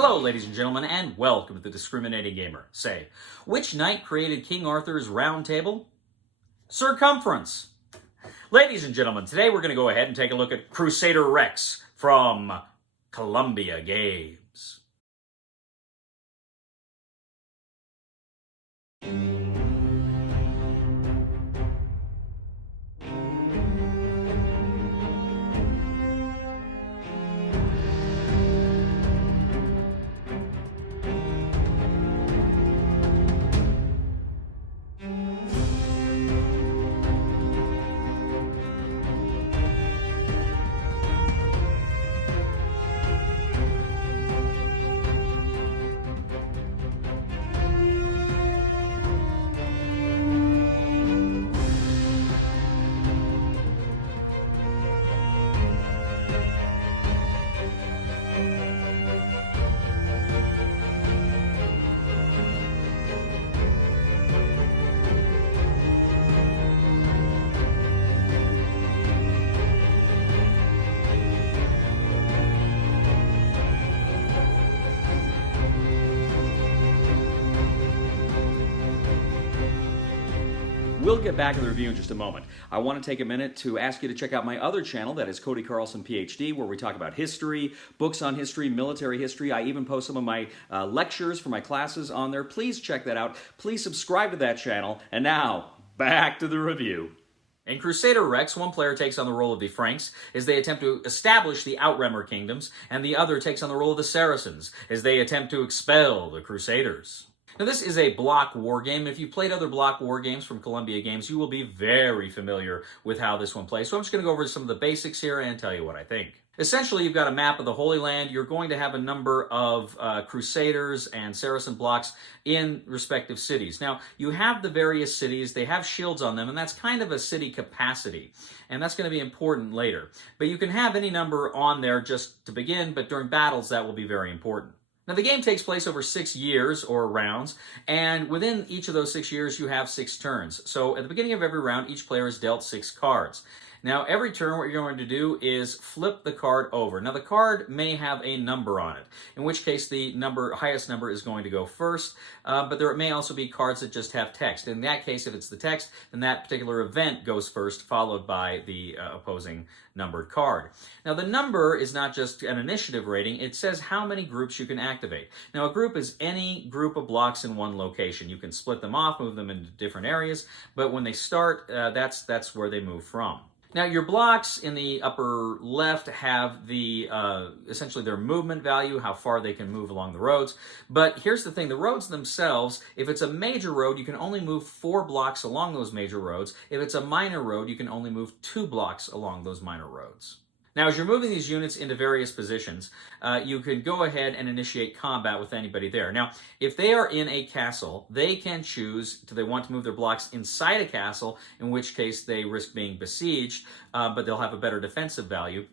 Hello, ladies and gentlemen, and welcome to the Discriminating Gamer. Say, which knight created King Arthur's Round Table? Circumference. Ladies and gentlemen, today we're going to go ahead and take a look at Crusader Rex from Columbia Games. We'll get back to the review in just a moment. I want to take a minute to ask you to check out my other channel, that is Cody Carlson, PhD, where we talk about history, books on history, military history. I even post some of my lectures for my classes on there. Please check that out. Please subscribe to that channel. And now, back to the review. In Crusader Rex, one player takes on the role of the Franks as they attempt to establish the Outremer kingdoms, and the other takes on the role of the Saracens as they attempt to expel the Crusaders. Now, this is a block war game. If you've played other block war games from Columbia Games, you will be very familiar with how this one plays. So I'm just going to go over some of the basics here and tell you what I think. Essentially, you've got a map of the Holy Land. You're going to have a number of Crusaders and Saracen blocks in respective cities. Now, you have the various cities. They have shields on them, and that's kind of a city capacity. And that's going to be important later. But you can have any number on there just to begin, but during battles, that will be very important. Now, the game takes place over 6 years, or rounds, and within each of those 6 years, you have 6 turns. So at the beginning of every round, each player is dealt 6 cards. Now, every turn, what you're going to do is flip the card over. Now, the card may have a number on it, in which case the highest number is going to go first, but there may also be cards that just have text. In that case, if it's the text, then that particular event goes first, followed by the opposing numbered card. Now, the number is not just an initiative rating. It says how many groups you can activate. Now, a group is any group of blocks in one location. You can split them off, move them into different areas, but when they start, that's where they move from. Now, your blocks in the upper left have the essentially their movement value, how far they can move along the roads. But here's the thing, the roads themselves, if it's a major road, you can only move 4 blocks along those major roads. If it's a minor road, you can only move 2 blocks along those minor roads. Now, as you're moving these units into various positions, you can go ahead and initiate combat with anybody there. Now, if they are in a castle, they can choose, do they want to move their blocks inside a castle, in which case they risk being besieged, but they'll have a better defensive value,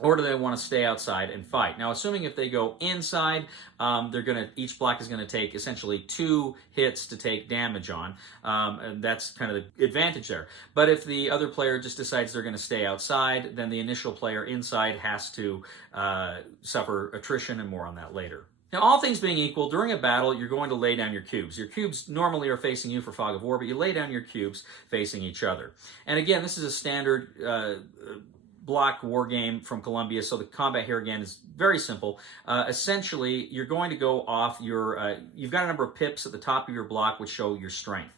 or do they want to stay outside and fight? Now, assuming if they go inside, each block is going to take essentially 2 hits to take damage on, and that's kind of the advantage there. But if the other player just decides they're going to stay outside, then the initial player inside has to suffer attrition, and more on that later. Now, all things being equal, during a battle, you're going to lay down your cubes. Your cubes normally are facing you for Fog of War, but you lay down your cubes facing each other. And again, this is a standard block war game from Columbia, so the combat here again is very simple. Essentially, you're going to go off your, you've got a number of pips at the top of your block which show your strength.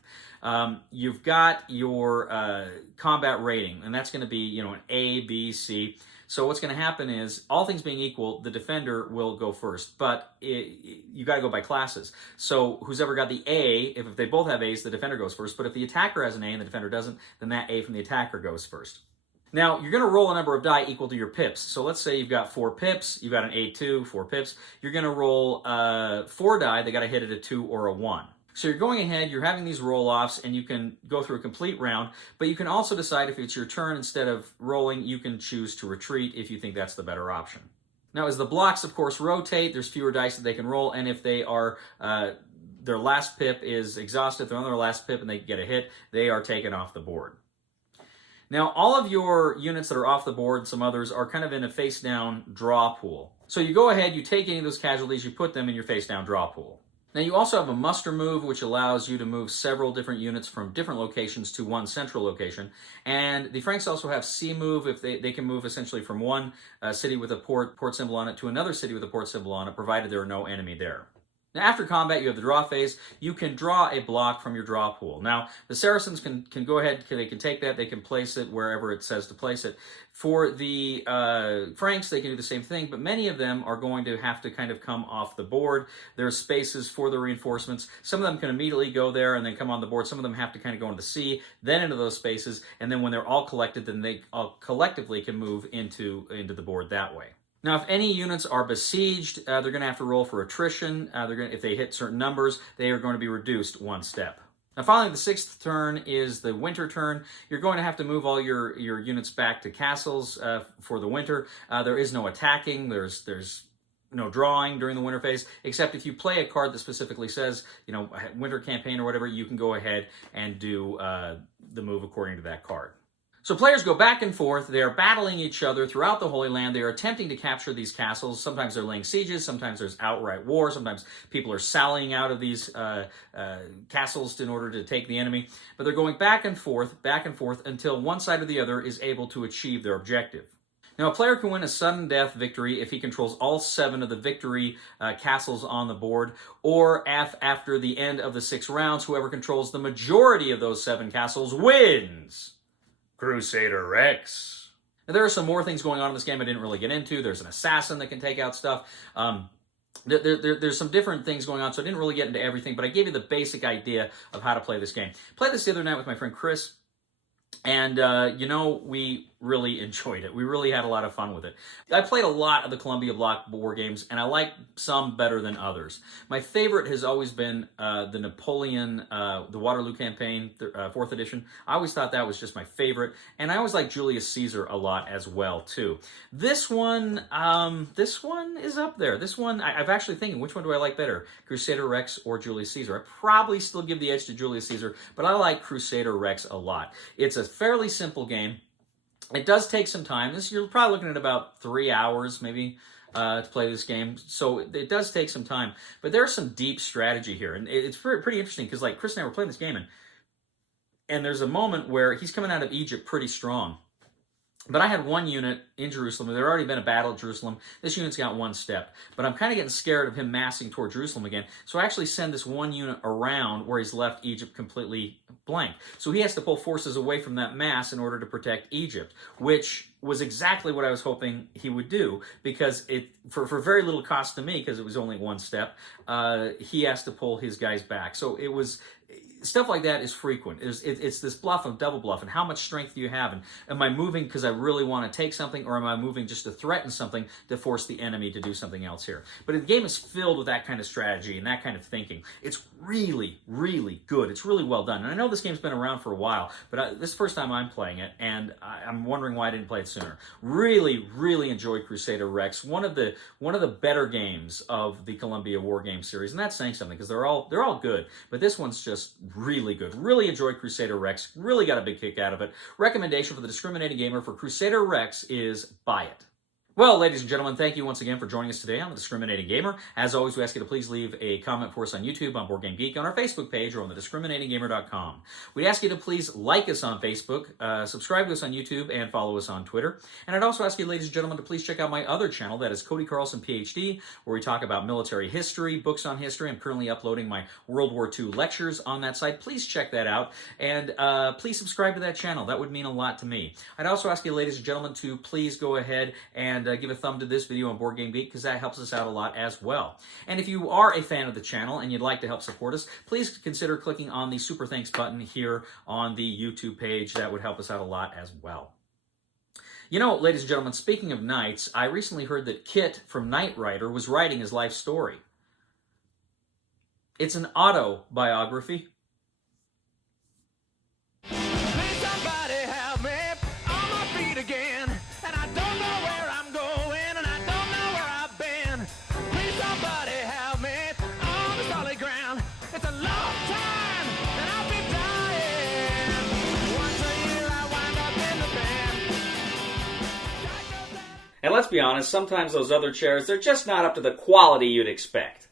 You've got your combat rating, and that's going to be, an A, B, C. So what's going to happen is, all things being equal, the defender will go first, but you got to go by classes. So who's ever got the A, if they both have A's, the defender goes first, but if the attacker has an A and the defender doesn't, then that A from the attacker goes first. Now, you're going to roll a number of die equal to your pips. So let's say you've got 4 pips, you've got an A2, 4 pips. You're going to roll 4 die, they got to hit at a 2 or a 1. So you're going ahead, you're having these roll-offs, and you can go through a complete round, but you can also decide if it's your turn, instead of rolling, you can choose to retreat if you think that's the better option. Now, as the blocks, of course, rotate, there's fewer dice that they can roll, and if they are their last pip is exhausted, they're on their last pip and they get a hit, they are taken off the board. Now, all of your units that are off the board, some others, are kind of in a face-down draw pool. So you go ahead, you take any of those casualties, you put them in your face-down draw pool. Now, you also have a muster move, which allows you to move several different units from different locations to one central location. And the Franks also have C move. If they can move essentially from one city with a port symbol on it to another city with a port symbol on it, provided there are no enemy there. Now, after combat, you have the draw phase. You can draw a block from your draw pool. Now, the Saracens can go ahead, they can take that, they can place it wherever it says to place it. For the Franks, they can do the same thing, but many of them are going to have to kind of come off the board. There's spaces for the reinforcements. Some of them can immediately go there and then come on the board. Some of them have to kind of go into the sea, then into those spaces, and then when they're all collected, then they all collectively can move into the board that way. Now, if any units are besieged, they're going to have to roll for attrition. If they hit certain numbers, they are going to be reduced one step. Now, finally, the sixth turn is the winter turn. You're going to have to move all your units back to castles for the winter. There is no attacking. There's no drawing during the winter phase, except if you play a card that specifically says, winter campaign or whatever, you can go ahead and do the move according to that card. So players go back and forth. They are battling each other throughout the Holy Land. They are attempting to capture these castles. Sometimes they're laying sieges. Sometimes there's outright war. Sometimes people are sallying out of these castles in order to take the enemy. But they're going back and forth until one side or the other is able to achieve their objective. Now, a player can win a sudden death victory if he controls all 7 of the victory castles on the board, or after the end of the 6 rounds, whoever controls the majority of those 7 castles wins. Crusader Rex. Now, there are some more things going on in this game I didn't really get into. There's an assassin that can take out stuff. There's some different things going on, so I didn't really get into everything, but I gave you the basic idea of how to play this game. Played this the other night with my friend Chris, and we really enjoyed it. We really had a lot of fun with it. I played a lot of the Columbia Block war games, and I like some better than others. My favorite has always been the Napoleon, the Waterloo Campaign, 4th edition. I always thought that was just my favorite, and I always like Julius Caesar a lot as well, too. This one is up there. This one, I've actually thinking, which one do I like better, Crusader Rex or Julius Caesar? I probably still give the edge to Julius Caesar, but I like Crusader Rex a lot. It's a fairly simple game. It does take some time. You're probably looking at about 3 hours, maybe, to play this game. So it does take some time. But there's some deep strategy here. And it's pretty interesting because, like, Chris and I were playing this game, and there's a moment where he's coming out of Egypt pretty strong. But I had one unit in Jerusalem. There had already been a battle at Jerusalem. This unit's got 1 step. But I'm kind of getting scared of him massing toward Jerusalem again. So I actually send this one unit around where he's left Egypt completely blank. So he has to pull forces away from that mass in order to protect Egypt, which was exactly what I was hoping he would do, because for very little cost to me, because it was only 1 step, he has to pull his guys back. So it was... Stuff like that is frequent. It's this bluff and double bluff, and how much strength do you have? And am I moving because I really want to take something, or am I moving just to threaten something to force the enemy to do something else here? But the game is filled with that kind of strategy and that kind of thinking. It's really, really good. It's really well done. And I know this game's been around for a while, but this is the first time I'm playing it, and I'm wondering why I didn't play it sooner. Really, really enjoyed Crusader Rex. One of the better games of the Columbia War Game series, and that's saying something because they're all good, but this one's just really good. Really enjoyed Crusader Rex. Really got a big kick out of it. Recommendation for the discriminating gamer for Crusader Rex is buy it. Well, ladies and gentlemen, thank you once again for joining us today on The Discriminating Gamer. As always, we ask you to please leave a comment for us on YouTube, on Board Game Geek, on our Facebook page, or on thediscriminatinggamer.com. We ask you to please like us on Facebook, subscribe to us on YouTube, and follow us on Twitter. And I'd also ask you, ladies and gentlemen, to please check out my other channel, that is Cody Carlson, PhD, where we talk about military history, books on history. I'm currently uploading my World War II lectures on that site. Please check that out, and please subscribe to that channel. That would mean a lot to me. I'd also ask you, ladies and gentlemen, to please go ahead and give a thumb to this video on Board Game Geek, because that helps us out a lot as well. And if you are a fan of the channel and you'd like to help support us, please consider clicking on the Super Thanks button here on the YouTube page. That would help us out a lot as well. You know, ladies and gentlemen, speaking of knights, I recently heard that Kit from Knight Rider was writing his life story. It's an autobiography. And let's be honest, sometimes those other chairs, they're just not up to the quality you'd expect.